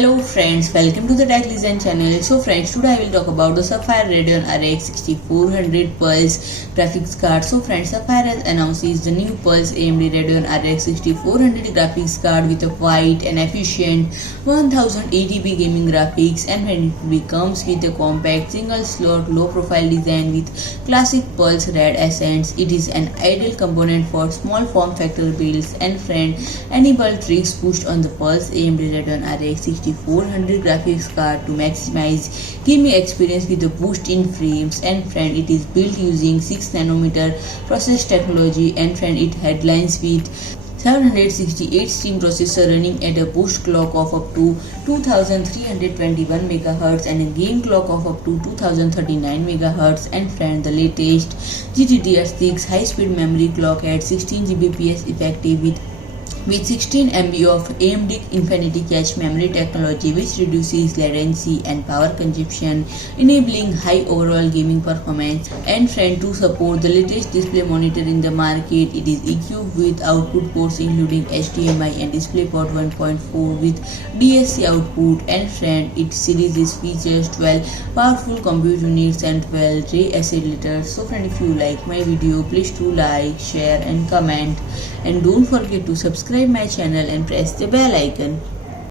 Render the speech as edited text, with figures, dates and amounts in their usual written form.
Hello friends, welcome to the TriXX channel. So friends, today I will talk about the Sapphire Radeon RX 6400 PULSE graphics card. So friends, Sapphire has announced the new PULSE AMD Radeon RX 6400 graphics card with a wide and efficient 1080p gaming graphics, and it comes with a compact single slot low profile design with classic PULSE red accents. It is an ideal component for small form factor builds, and friend, enable TriXX Boost on the PULSE AMD Radeon RX 6400 graphics card to maximize gaming experience with the boost in frames. And friend, it is built using 6nm process technology, and friend, it headlines with 768 stream processor running at a boost clock of up to 2321 MHz and a game clock of up to 2039 MHz. And friend, the latest GDDR6 high-speed memory clock at 16 Gbps effective with 16 MB of AMD Infinity Cache memory technology, which reduces latency and power consumption, enabling high overall gaming performance. And friend, to support the latest display monitor in the market, it is equipped with output ports including HDMI and DisplayPort 1.4 with DSC output. And friend, its series features 12 powerful compute units and 12 Ray Accelerators. So friend, if you like my video, please do like, share and comment, and don't forget to subscribe my channel and press the bell icon.